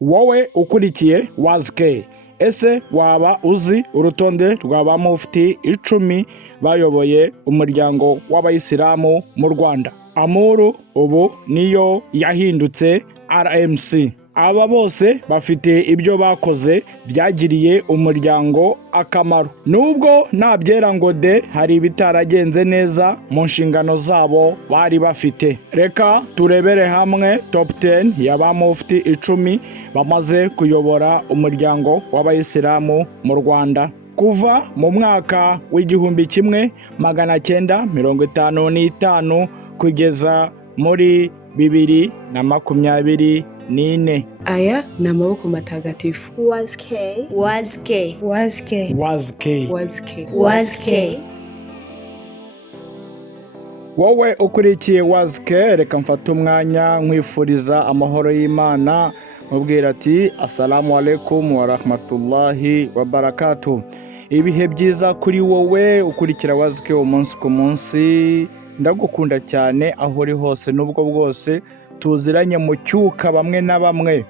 Wowe ukurikiye wazike ese waba uzi urutonde rwa ba mufti 10 bayoboye umuryango w'abayisilamu mu Rwanda? Amuru ubu niyo yahindutse RMC. Aba bose bafite ibyo bakoze byagiriye umuryango akamaro. Nubwo nabyera ngo de hari ibitaragenze neza mu nshingano zabo bari bafite. Reka turebere hamwe top 10 y'aba mufti 10 bamaze kuyobora umuryango w'abayisilamu mu Rwanda. Kuva mu mwaka w'1955 kugeza muri 2024. Aya ni amaboko matagatifu. Wazike. Wowe ukurikiye wazike, reka mfata umwanya nkwifuriza amahoro y'Imana, mubwira ati assalamu alaikum wa rahmatullahi wa barakatuh. Ibihe byiza kuri wowe ukurikira wazike umunsi ku munsi. Ndagukunda cyane aho uri hose nubwo bwose tuziranye mu cyuka bamwe na bamwe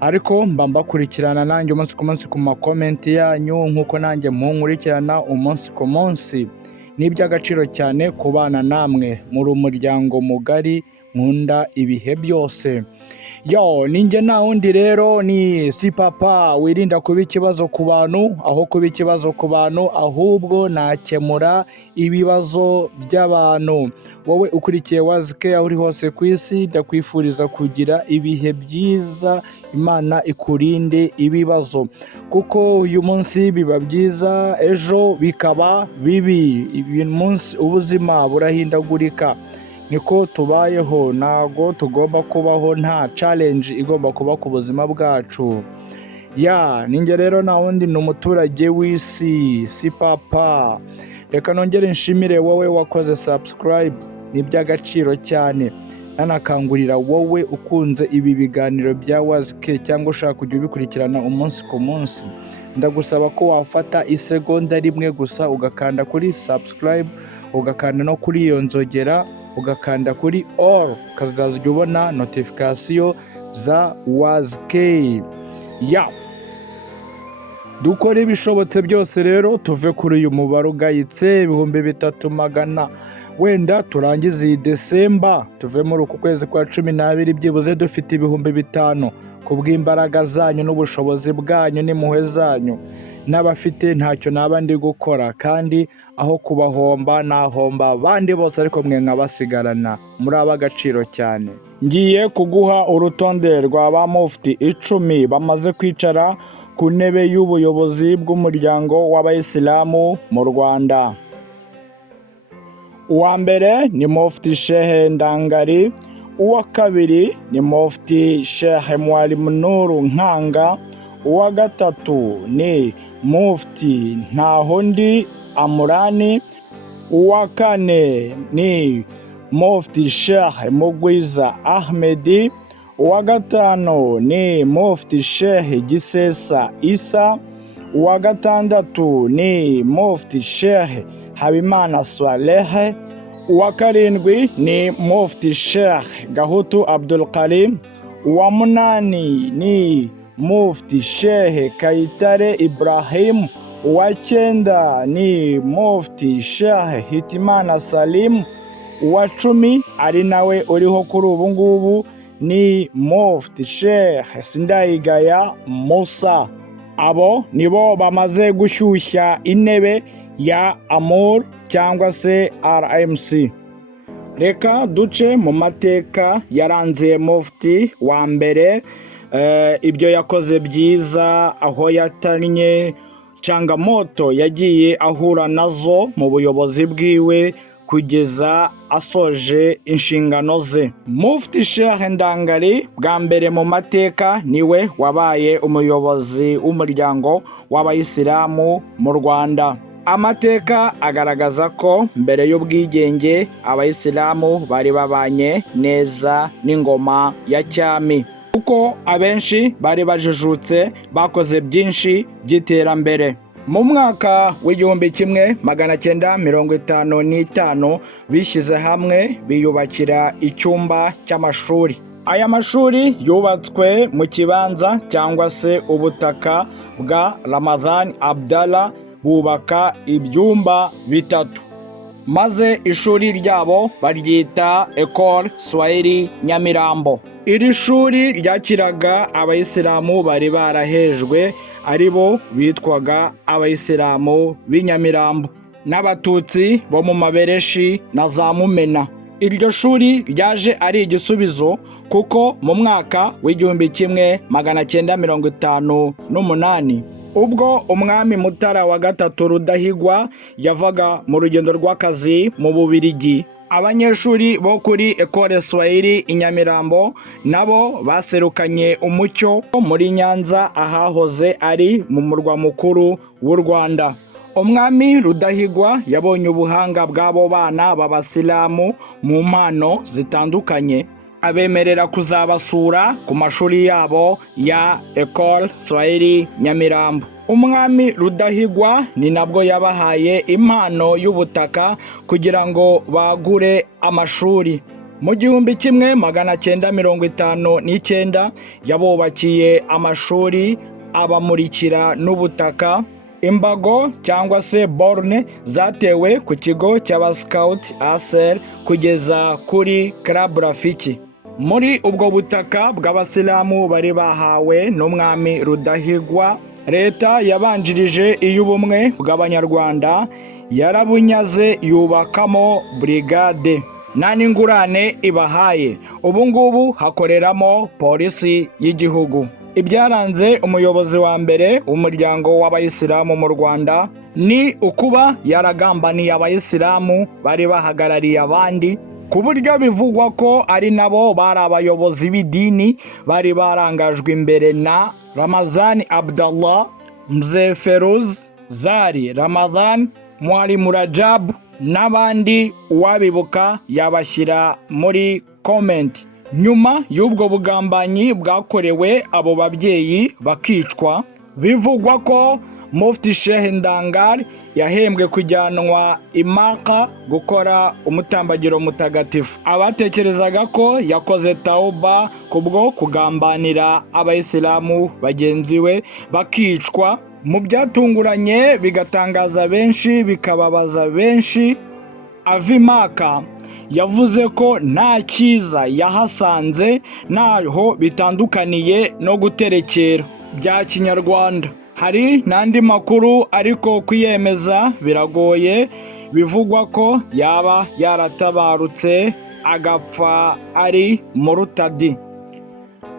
ariko mbakurikirana nanjye umunsi ku munsi ku makomenti yanyu nkuko nanjye munkurikirana umunsi ku munsi. Ni iby'agaciro cyane kubana namwe muri umuryango mugari nkunda ibihe byose. Ninjye nta wundi rero ni si papa wirinda kuba ikibazo ku bantu, aho kuba ikibazo ku bantu ahubwo nakemura ibibazo by'abantu. Wowe ukurikiye wazike aho uri hose ku isi, ndakwifuriza kugira ibihe byiza, Imana ikurinde ibibazo, kuko uyu munsi biba byiza ejo bikaba bibi. Uyu munsi ubuzima burahindagurika, niko tubayeho, ntago tugomba kubaho nta challenge igomba kuba ku buzima bwacu. Ninjye rero nta wundi ni umuturage w'isi, si papa. Reka nongere nshimire wowe wakoze subscribe, ni iby'agaciro cyane. Nanakangurira wowe ukunze ibi biganiro bya wazike cyangwa ushaka kujya ubikurikirana umunsi ku munsi, ndagusaba ko wafata isegonda rimwe gusa ugakanda kuri subscribe, ugakanda no kuri iyo nzogera, ugakanda kuri all, ukazajya ubona notification za wazike. Dukore ibishobotse byose rero tuve kuri uyu mubare ugayitse 3,300. Wenda turangize iyi Desemba, tuve muri uku kwezi kwa 12 byibuze dufite 5,000 kubw'imbaraga zanyu n'ubushobozi bwanyu n'impuhwe zanyu. N'abafite ntacyo naba ndi gukora, kandi aho kubahomba nahomba abandi bose, ariko mwe nkabasigarana. Muri ab'agaciro cyane. Ngiye kuguha urutonde rwa ba mufti 10 bamaze kwicara ku ntebe y'ubuyobozi bw'umuryango w'abayisilamu mu Rwanda. Uwa mbere ni mufti Sheikh Ndangari, uwa kabiri ni mufti Sheikh Mwalimu Nuru Nkanga, uwa gatatu ni mufti Ntahondi Amurani, uwa kane ni mufti Sheikh Mugwiza Ahmedi, uwa gatanu ni mufti Sheikh Gisesa Isa, uwa gatandatu ni mufti Sheikh Habimana Swalehe, uwa karindwi ni mufti Sheikh Gahutu Abdul Karim, uwa munani ni mufti Sheikh Kayitare Ibrahim, uwa cyenda ni mufti Sheikh Hitimana Salim, uwa 10 ari nawe uriho kuri ubu ngubu ni mufti Sheikh Sindayigaya Musa. Abo nibo bamaze gushyushya intebe ya Amur cyangwa se RMC. Reka duce mu mateka yaranze mufti wa mbere, ibyo yakoze byiza, aho yatanye changamoto yagiye ahura nazo mu buyobozi bwiwe kugeza asoje inshingano ze. Mufti Sheikh Ndangari bwa mbere mu mateka niwe wabaye umuyobozi w'umuryango w'abayisilamu mu Rwanda. Amateka agaragaza ko mbere y'ubwigenge abayisilamu bari babanye neza n'ingoma ya cyami, kuko abenshi bari bajijutse, bakoze byinshi by'iterambere. Mu mwaka w'1955 bishyize hamwe biyubakira icyumba cy'amashuri. Aya mashuri yubatswe mu kibanza cyangwa se ubutaka bwa Ramadhan Abdallah, bubaka ibyumba 3, maze ishuri ryabo baryita Ecole Swahili Nyamirambo. Iri shuri ryakiraga abayisilamu bari barahejwe, aribo bitwaga abayisilamu b'i Nyamirambo n'abatutsi bo mu Mabereshi na za Mumena. Iryo shuri ryaje ari igisubizo kuko mu mwaka w'1958 ubwo umwami Mutara wa gatatu Rudahigwa yavaga mu rugendo rw'akazi mu Bubiligi, abanyeshuri bo kuri Ecole Swahili i Nyamirambo nabo baserukanye umucyo muri Nyanza, ahahoze ari mu murwa mukuru w'u Rwanda. Umwami Rudahigwa yabonye ubuhanga bw'abo bana b'abasilamu mu mpano zitandukanye, abemerera kuzabasura ku mashuri yabo ya Ecole Swahili Nyamirambo. Umwami Rudahigwa ni nabwo yabahaye impano y'ubutaka kugira ngo bagure amashuri. Mu 1959 yabubakiye amashuri, abamurikira n'ubutaka. Imbago cyangwa se borne zatewe ku kigo cy'abascout ASR kugeza kuri Club Rafiki. Muri ubwo butaka bw'abasilamu bari bahawe n'umwami Rudahigwa, leta yabanjirije iy'ubumwe bw'abanyarwanda yarabunyaze yubakamo brigade, nta n'ingurane ibahaye. Ubu ngubu hakoreramo polisi y'igihugu. Ibyaranze umuyobozi wa mbere w'umuryango w'abayisilamu mu Rwanda ni ukuba yaragambaniye abayisilamu bari bahagarariye abandi, ku buryo bivugwa ko ari nabo bari abayobozi b'idini bari barangajwe imbere na Ramadhan Abdallah, Mzee Feruz, Zari Ramadhan, Mwalimu Rajab n'abandi. Uwabibuka yabashyira muri comment. Nyuma y'ubwo bugambanyi bwakorewe abo babyeyi bakicwa, bivugwa ko Mufti Sheikh Ndangali yahembwe kujyanwa i Maka gukora umutambagiro mutagatifu. Abatekerezaga ko yakoze tauba kubwo kugambanira abayisilamu bagenzi we bakicwa, mu byatunguranye bigatangaza benshi bikababaza benshi, ava i Maka yavuze ko nta cyiza yahasanze, ntaho bitandukaniye no guterekera bya kinyarwanda. Hari n'andi makuru ariko kwiyemeza biragoye, bivugwa ko yaba yaratabarutse agapfa ari mu Rutadi.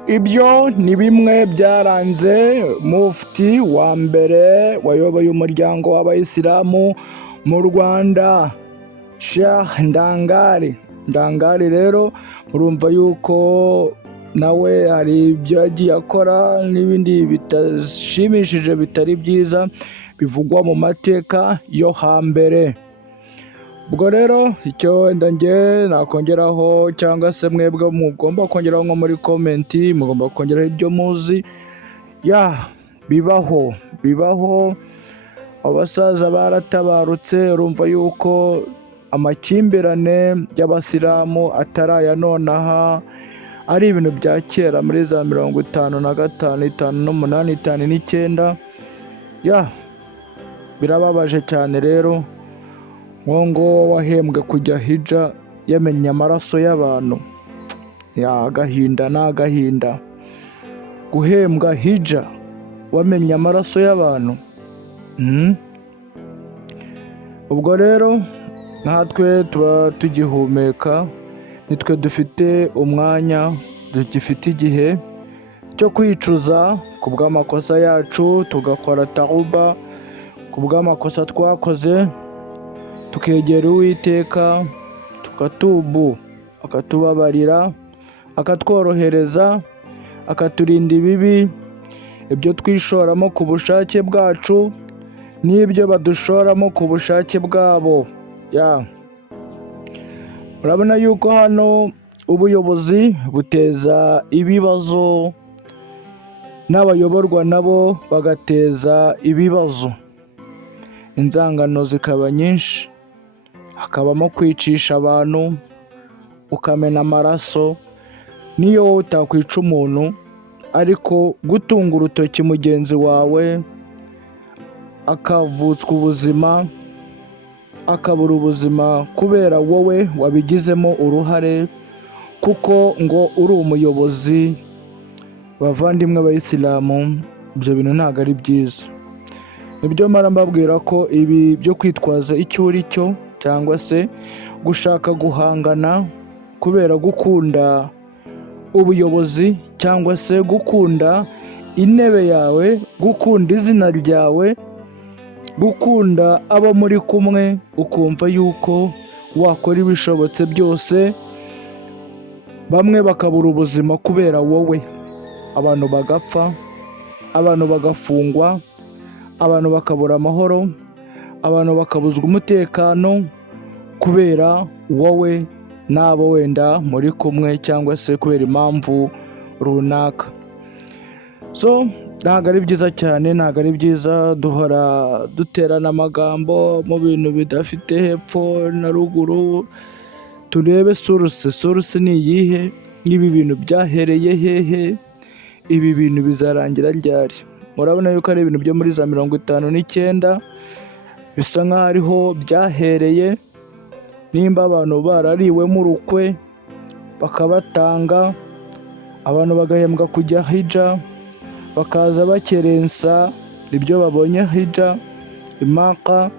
Ibyo ni bimwe byaranze mufti wa mbere wayoboye umuryango w'abayisilamu mu Rwanda, Sheikh Ndangali. Ndangali rero murumva yuko nawe hari ibyo yagiye akora n'ibindi bitashimishije bitari byiza bivugwa mu mateka yo hambere. Ubwo rero icyo wenda njye nakongeraho, cyangwa se mwebwe mugomba kongeraho nko muri komenti, mugomba kongeraho ibyo muzi. Bibaho abasaza baratabarutse. Urumva yuko amakimbirane y'abasilamu atari aya nonaha, ari ibintu bya kera muri za 55, 58, 59. Birababaje cyane rero, ngo wahembwe kujya hija yamenye amaraso y'abantu. Agahinda guhembwa hija wamenye amaraso y'abantu. Ubwo rero natwe tuba tugihumeka, nitwe dufite umwanya, dufite igihe cyo kwicuza ku bw'amakosa yacu, tugakora tauba ku bw'amakosa twakoze, tukegera Uwiteka tukatubu, akatubabarira, akatworohereza, akaturinda ibibi, ibyo twishoramo ku bushake bwacu n'ibyo badushoramo ku bushake bwabo. Urabona yuko hano ubuyobozi buteza ibibazo n'abayoborwa nabo bagateza ibibazo, inzangano zikaba nyinshi, hakabamo kwicisha abantu, ukamena amaraso niyo wowe utakwica umuntu ariko gutunga urutoki mugenzi wawe akavutswa ubuzima, akabura ubuzima kubera wowe wabigizemo uruhare, kuko ngo uri umuyobozi. Bavandimwe Abayisilamu, ibyo bintu ntabwo ari byiza. Nibyo mara mbabwira ko ibi byo kwitwaza icyo uri cyo cyangwa se gushaka guhangana kubera gukunda ubuyobozi cyangwa se gukunda intebe yawe, gukunda izina ryawe, gukunda abo muri kumwe, ukumva yuko wakora ibishobotse byose, bamwe bakabura ubuzima kubera wowe, abantu bagapfa, abantu bagafungwa, abantu bakabura amahoro, abantu bakabuzwa umutekano kubera wowe n'abo wenda muri kumwe cyangwa se kubera impamvu runaka. Ntabwo ari byiza cyane, ntabwo ari byiza duhora duterana amagambo mu bintu bidafite hepfo na ruguru. Turebe source ni iyihe, ibi bintu byahereye hehe, ibi bintu bizarangira ryari? Murabona yuko ari ibintu byo muri za 59 bisa nk'aho ariho byahereye. Nimba abantu barariwemo urukwe bakabatanga, abantu bagahembwa kujya hija, bakaza bakerensa ibyo babonye hija imaka,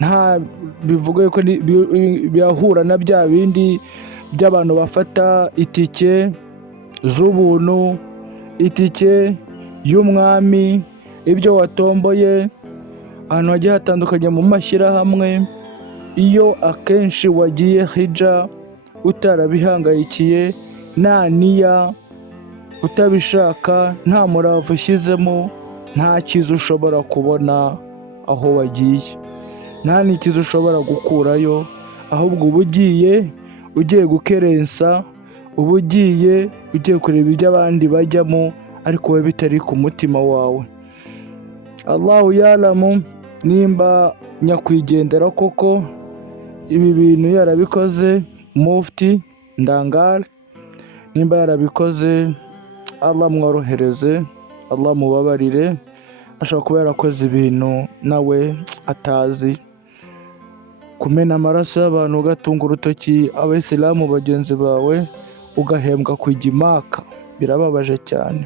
nta bivuga yuko birahura na bya bindi by'abantu bafata itike z'ubuntu, itike y'umwami, ibyo watomboye ahantu hagiye hatandukanye mu mashyirahamwe. Iyo akenshi wagiye hija utarabihangayikiye, nta niya, utabishaka, nta murava ushyizemo, nta cyiza ushobora kubona aho wagiye, nta n'ikiza ushobora gukurayo, ahubwo uba ugiye gukerensa, uba ugiye kureba ibyo abandi bajyamo ariko wowe bitari ku mutima wawe. Allahu yalamu nimba nyakwigendera koko ibi bintu yarabikoze, Mufti Ndangare nimba yarabikoze, Allah mworohereze, Allah mubabarire. Ashobora kuba yarakoze ibintu nawe atazi. Kumena amaraso y'abantu, ugatunga urutoki Abayisilamu bagenzi bawe, ugahembwa kujya imaka, birababaje cyane,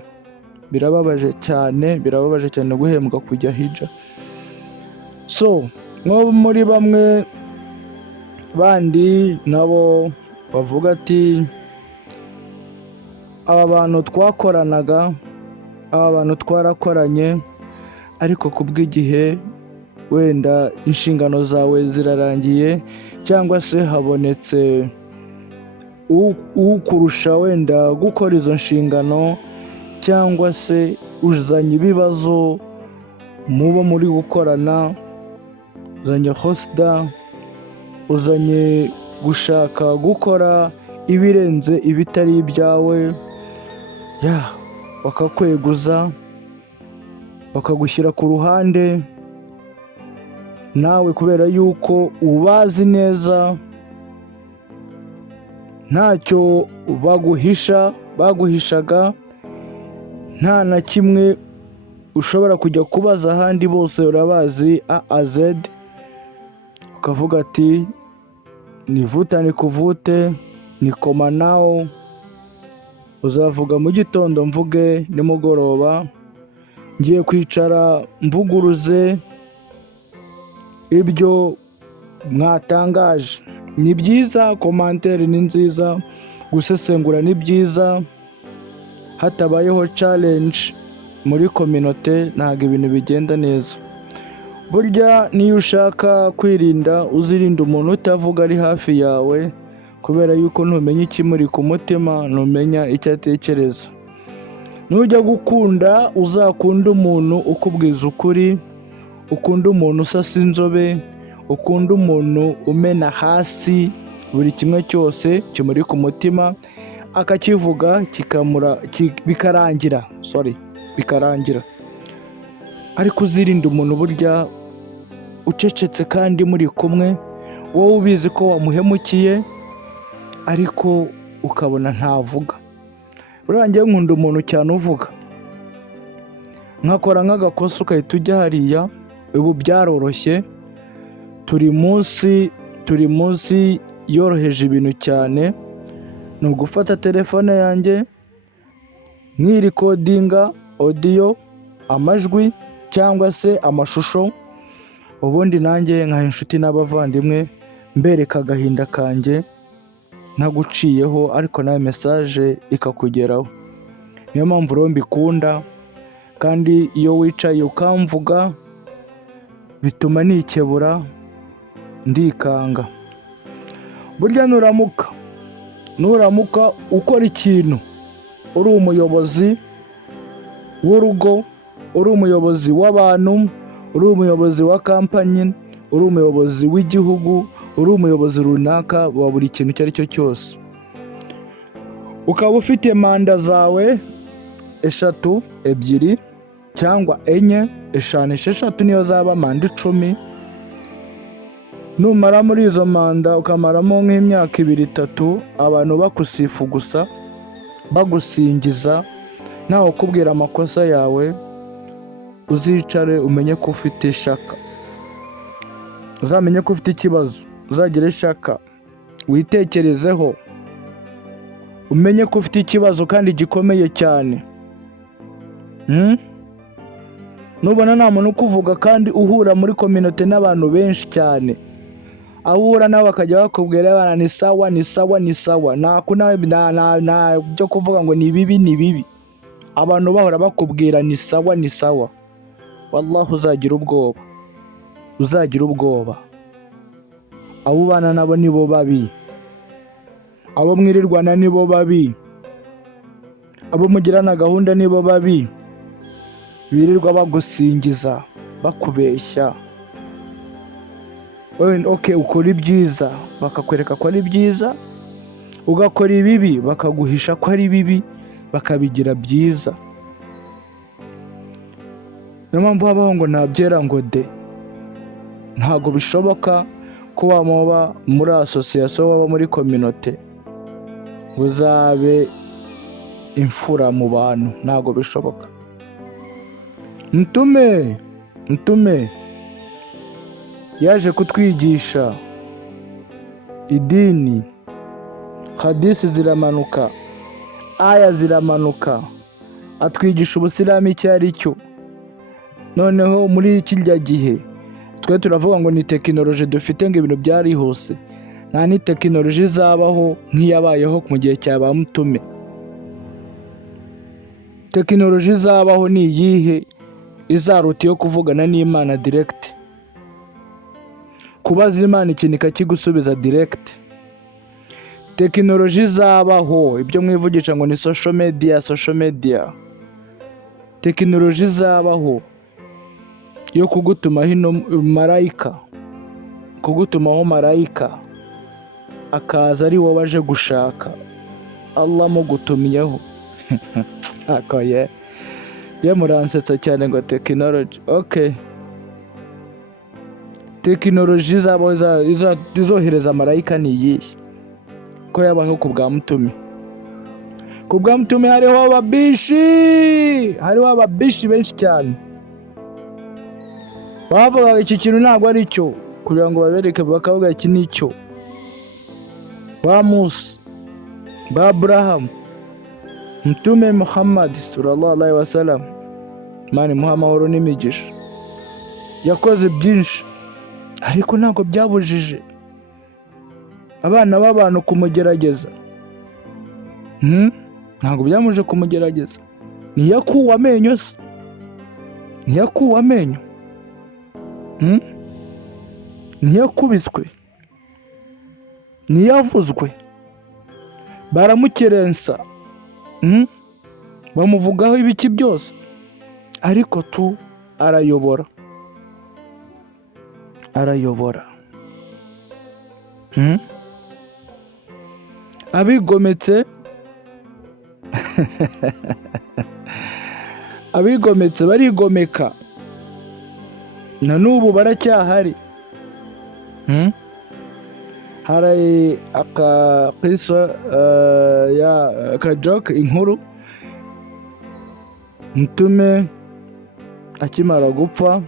birababaje cyane guhembwa kujya hija. Nko muri bamwe bandi nabo bavuga ati aba bantu twakoranaga, aba bantu twarakoranye, ariko kubw'igihe wenda inshingano zawe zirarangiye cyangwa se habonetse ukurusha wenda gukora izo nshingano, cyangwa se uzanye ibibazo mubo muri gukorana, uzanye hosda, uzanye gushaka gukora ibirenze ibitari ibyawe, bakakweguza, bakagushyira ku ruhande, nawe kubera yuko ubazi neza, ntacyo baguhishaga, nta na kimwe ushobora kujya kubaza ahandi, bose urabazi A a Z, ukavuga ati nivuta nikuvute, nikoma nao, uzavuga mu gitondo mvuge nimugoroba, ngiye kwicara mvuguruze ibyo mwatangaje. Ni byiza, komantere ni nziza, gusesengura ni byiza, hatabayeho challenge muri community ntabwo ibintu bigenda neza. Burya niyo ushaka kwirinda, uzirinda umuntu utavuga ari hafi yawe, kubera yuko ntumenya ikimuri ku mutima, ntumenya icyo atekereza. Nujya gukunda, uzakunda umuntu ukubwiza ukuri, ukunda umuntu usasa inzobe, ukunda umuntu umena hasi buri kimwe cyose kimuri ku mutima, akakivuga bikarangira. Ariko uzirinda umuntu burya ucecetse kandi muri kumwe, wowe ubizi ko wamuhemukiye, ariko ukabona ntavuga. Buriya njyewe nkunda umuntu cyane uvuga, nkakora nk'agakosa ugahita ujya hariya. Ubu byaroroshye, turi munsi yoroheje ibintu cyane. Ni ugufata telefone yanjye nkirikodinga audio, amajwi cyangwa se amashusho, ubundi nanjye nkaha inshuti n'abavandimwe mbereka agahinda kanjye ntaguciyeho, ariko nawe message ikakugeraho. Niyo mpamvu rero mbikunda, kandi iyo wicaye ukamvuga bituma nikebura ndikanga. Burya nuramuka ukora ikintu, uri umuyobozi w'urugo, uri umuyobozi w'abantu, uri umuyobozi wa kampani, uri umuyobozi w'igihugu, uri umuyobozi runaka wa buri kintu icyo ari cyo cyose, ukaba ufite manda zawe 3, 2 cyangwa 4, 5, 6 niyo zaba manda 10. Numara muri izo manda ukamaramo nk'imyaka 2-3 abantu bakusifu gusa, bagusingiza, nawe ukubwira amakosa yawe, uzicare umenye ko ufite ishaka, uzamenye ko ufite ikibazo, uzagire ishaka, witekerezeho, umenye ko ufite ikibazo kandi gikomeye cyane. Nubona nta muntu ukuvuga kandi uhura muri community n'abantu benshi cyane, ahura nawe bakajya bakubwira bana ni sawa, nta byo kuvuga ngo ni bibi. Abantu bahora bakubwira ni sawa, wallahi uzagira ubwoba. Abo ubana nabo nibo babi, abo mwirirwana nibo babi, abo mugirana gahunda nibo babi, birirwa bagusingiza, bakubeshya. Okay, ukora ibyiza bakakwereka ko ari byiza, ugakora ibibi bakaguhisha ko ari bibi, bakabigira byiza. Niyo mpamvu habaho ngo ntabyera ngo de. Ntabwo bishoboka ko wamuba muri association, waba muri community ngo uzabe imfura mu bantu, ntabwo bishoboka. Mtume yaje kutwigisha idini, hadisi ziramanuka, aya ziramanuka, atwigisha ubusilamu icyo ari cyo. Noneho muri kirya gihe twe turavuga ngo ni tekinoloji dufite, ngo ibintu byarihuse. Nta ni tekinoloji izabaho nk'iyabayeho mu gihe cya ba Mtume. Tekinoloji izabaho ni iyihe izaruta iyo kuvugana n'Imana direct, kubaza Imana ikintu ikakigusubiza direct. Tekinoloji izabaho, ibyo mwivugisha ngo ni social media. Tekinoloji izabaho yo kugutumaho marayika, kugutumaho marayika akaza ari wowe aje gushaka, Allah mugutumyeho. Akoye ye muransetsa cyane ngo tekinoloji. Okay, tekinoloji izabaho izohereza marayika ni iyihe? Ko yabaho ku bwa Mtume. Ku bwa Mtume hariho ababishi benshi cyane bavugaga iki kintu ntabwo ari cyo, kugira ngo babereke bakavuga iki ni cyo. Ba Musa, ba Abraham, Mtume Muhammad sallallahu alaihi wasallam, Imana imuha amahoro n'imigisha, yakoze byinshi, ariko ntabwo byabujije abana b'abantu kumugerageza. Ntabwo byamuje kumugerageza. Ntiyakuwe amenyo se? Ntiyakuwe amenyo? Ntiyakubiswe? Ntiyavuzwe? Baramukerensa, bamuvugaho ibiki byose, ariko arayobora. Abigometse barigomeka, na n'ubu baracyahari. hari akakisa akajoke inkuru Mtume akimara gupfa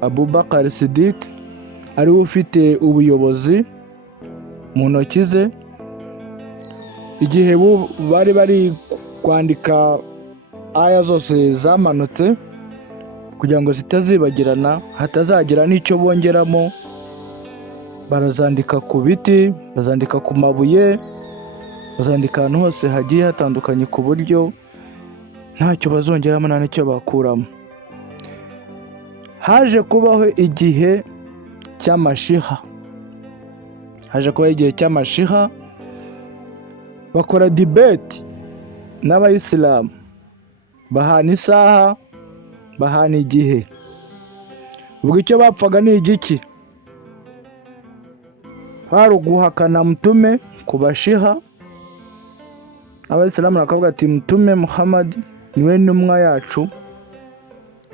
Abubakar Siddiq ariwe ufite ubuyobozi mu ntoki ze igihe bari kwandika aya zose zamanutse kugira ngo zitazibagirana hatazagira n'icyo bongeramo, barazandika ku biti, bazandika ku mabuye, bazandika ahantu hose hagiye hatandukanye ku buryo ntacyo bazongeramo nta n'icyo bakuramo. Haje kubaho igihe cy'amashiha, bakora debate n'abayisilamu, bahana isaha, bahana igihe. Ubwo icyo bapfaga ni igiki? Hari uguhakana Mtume ku bashiha, abayisilamu bakavuga ati Mtume Muhammad niwe ntumwa yacu,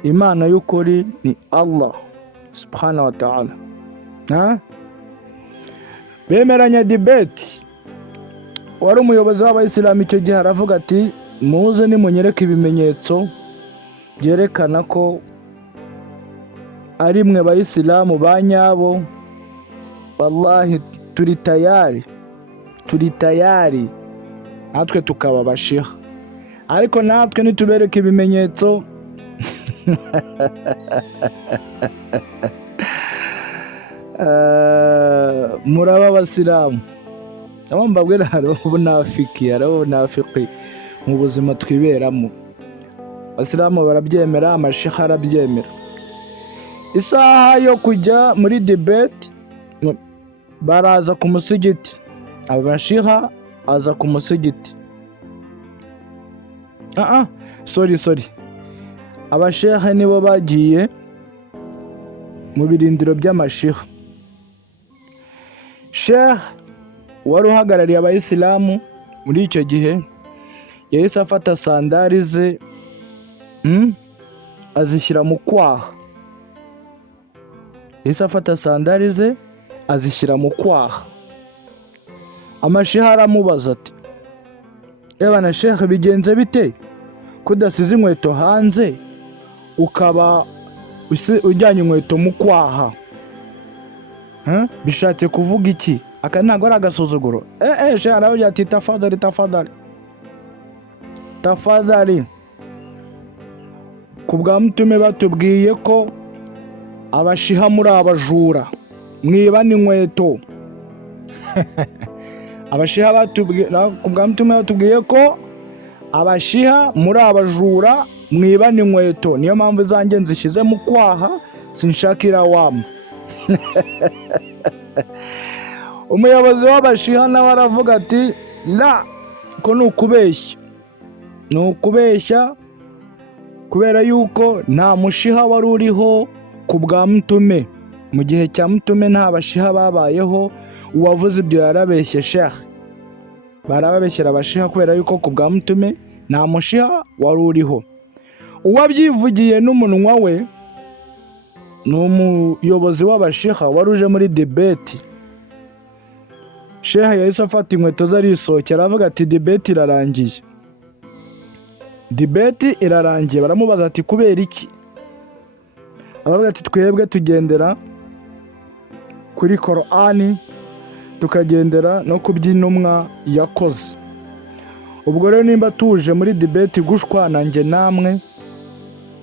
Imana y'ukuri ni Allah subhanahu wa ta'ala. Bemeranya debate. Wari umuyobozi w'abayisilamu icyo gihe aravuga ati muze nimunyereke ibimenyetso byerekana ko ari mwe bayisilamu ba nyabo, wallahi turi tayari natwe tukaba bashiha, ariko natwe nitubereka ibimenyetso muraba abasilamu. Mbabwira hariho ubunafiki mu buzima twiberamo. Abasilamu barabyemera, amashiha arabyemera. Isaha yo kujya muri debate baraza ku musigiti, abashiha aza ku musigiti. Sorry. Abashehe nibo bagiye mu birindiro by'amashiha. Sheikh wari uhagarariye abayisilamu muri icyo gihe yahise afata sandari ze azishyira mu kwaha. Amashiha aramubaza ati ebana Sheikh bigenze bite kudasize inkweto hanze ukaba ujyanye inkweto mu kwaha? Bishatse kuvuga iki? Aka ntabwo ari agasuzuguro. Sheikh aravuga ati tafadhali. Ku bwa Mtume batubwiye ko abashiha muri abajura, mwibana inkweto. Ku bwa Mtume batubwiye ko abashiha muri abajura, mwibana inkweto. Niyo mpamvu zanjye nzishyize mu kwaha, sinshakira wama. Umuyobozi w'abashiha nawe aravuga ati ko ni ukubeshya kubera yuko nta mushiha wari uriho ku bwa Mtume. Mu gihe cya Mtume nta bashiha babayeho. Uwavuze ibyo yarabeshye Sheikh. Barababeshyera abashiha kubera yuko ku bwa Mtume nta mushiha wari uriho. Uwabyivugiye n'umunwa we ni umuyobozi w'abashiha wari uje muri debate. Sheikh yahise afata inkweto ze arisohokera aravuga ati debate irarangiye. Baramubaza ati kubera iki? Aravuga ati twebwe tugendera kuri Qur'ani, tukagendera no ku by'intumwa yakoze. Ubwo rero nimba tuje muri debate gushwana njye namwe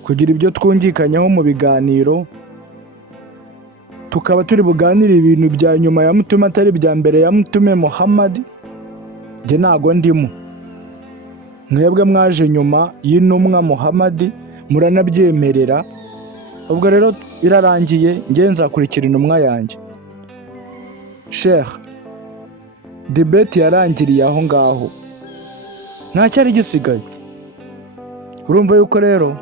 kugira ibyo twungikanyaho mu biganiro, tukaba turi buganire ibintu bya nyuma ya Mtume atari bya mbere ya Mtume Muhammad, njye ntago ndimo. Mwebwe mwaje nyuma y'intumwa Muhammad muranabyemerera. Ubwo rero birarangiye, njye nzakurikira intumwa yanjye. Sheikh, debate yarangiriye aho ngaho, nta cyari gisigaye. Urumva yuko rero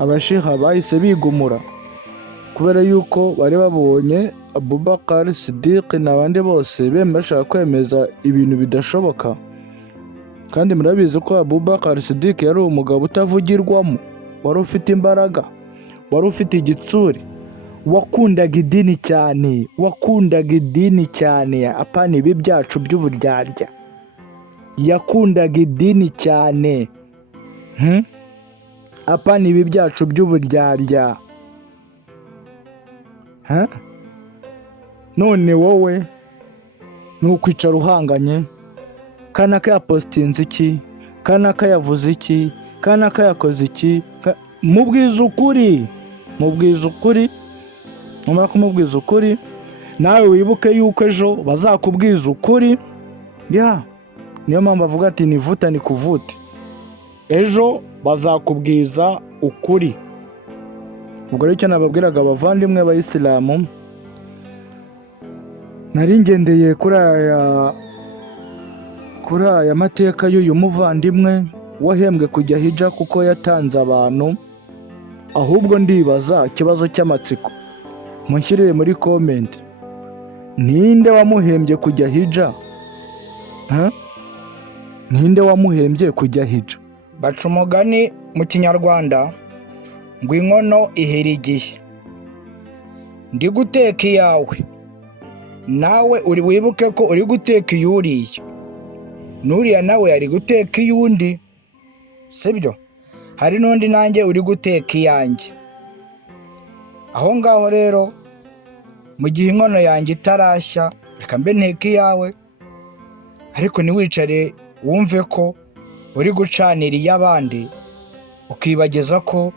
abashiha bahise bigumura kubera yuko bari babonye Abubakar Siddiq n'abandi bose bashaka kwemeza ibintu bidashoboka. Kandi murabizi ko Abubakar Siddiq yari umugabo utavugirwamo, wari ufite imbaraga, wari ufite igitsure, wakundaga idini cyane, wakundaga idini cyane, apana ibi byacu by'uburyarya, yakundaga idini cyane, apana ibi byacu by'uburyarya. None wowe ni ukwicara uhanganye, kanaka yapositinze iki, kanaka yavuze iki, kanaka yakoze iki, mubwiza ukuri, numara kumubwiza ukuri, nawe wibuke yuko ejo bazakubwiza ukuri. Niyo mpamvu avuga ati nivuta ni kuvute, ejo bazakubwiza ukuri. Ubwo rero icyo nababwiraga abavandimwe b'Abayisilamu, nari ngendeye kuri aya mateka y'uyu muvandimwe wahembwe kujya hija kuko yatanze abantu. Ahubwo ndibaza ikibazo cy'amatsiko, mushyirire muri comment, ninde wamuhembye kujya hija? Ninde wamuhembye kujya hija? Baca umugani mu kinyarwanda ngo inkono ihera igihe. Ndi guteka iyawe, nawe uri wibuke ko uri guteka iy'uriya, n'uriya nawe ari guteka iy'undi, sibyo? Hari n'undi nanjye uri guteka iyanjye. Aho ngaho rero, mu gihe inkono yanjye itarashya, reka mbe nteka iyawe, ariko ntiwicare wumve ko uri gucanira iy'abandi, ukibagiza ko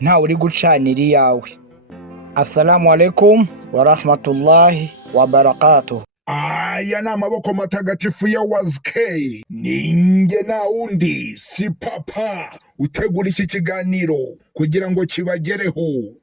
ntawe uri gucanira iyawe. Assalamu alaikum wa rahmatullahi wa barakatuh. Aya ni amaboko matagatifu ya WAZK. Ninjye na undi si papa utegura iki kiganiro kugira ngo kibagereho.